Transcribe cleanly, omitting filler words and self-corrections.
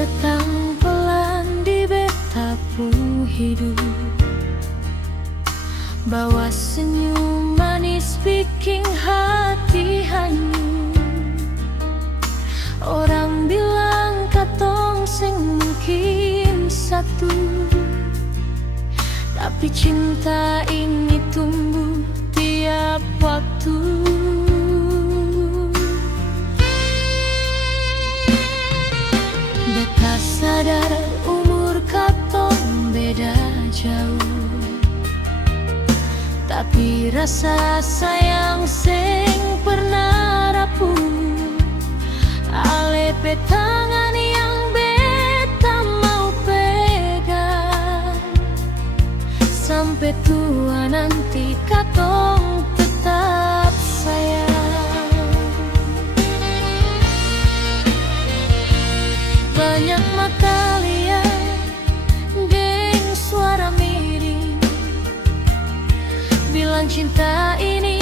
datang pelan di betapu hidup, bawa senyum manis bikin hati hanyut. Orang bilang katong sing mungkin satu, tapi cinta ini tumbuh tiap waktu. Beta sadar umur katong beda jauh, tapi rasa sayang sing pernah rapuh. Ale tangan yang beta mau pegang, sampai tua nanti katong tetap sayang. Banyak mata liat deng suara miring bilang cinta ini